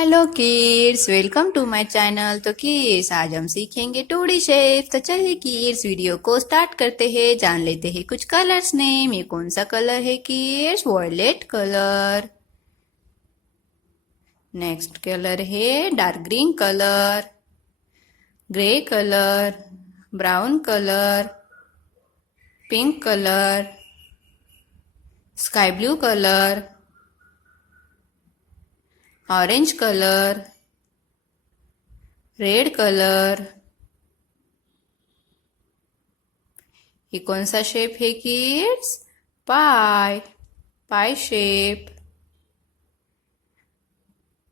Hello kids, welcome to my channel. तो kids, आज हम सीखेंगे 2D शेप। तो चलिए किड्स, वीडियो को स्टार्ट करते हैं। जान लेते हैं कुछ कलर्स नेम। ये कौन सा कलर है kids? Violet colour. Next colour है dark green colour, grey colour, brown colour, pink colour, sky blue colour, orange colour, red colour. ये कौन सा शेप है kids? Pie, pie shape.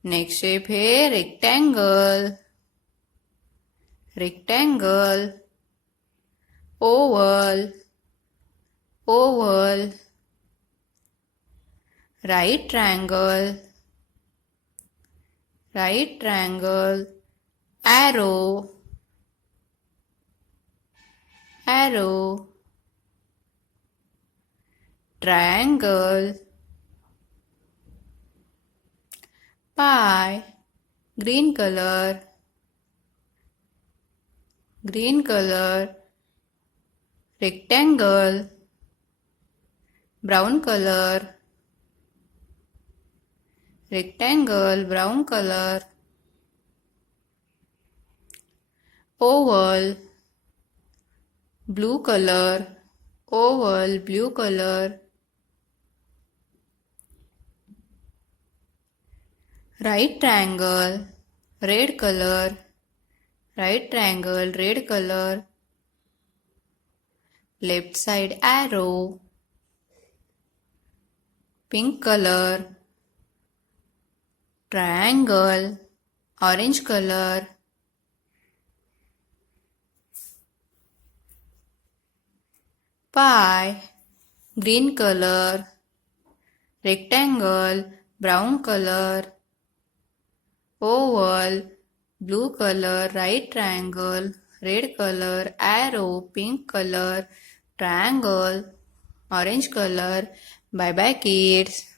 Next shape है rectangle, rectangle, oval, oval, right triangle, right triangle, arrow, arrow, triangle, pie, green colour, green colour, rectangle, brown colour, rectangle, brown colour, oval, blue colour, oval, blue colour, right triangle, red colour, right triangle, red colour, left side arrow, pink colour, triangle, orange colour, pie, green colour, rectangle, brown colour, oval, blue colour, right triangle, red colour, arrow, pink colour, triangle, orange colour. Bye bye kids.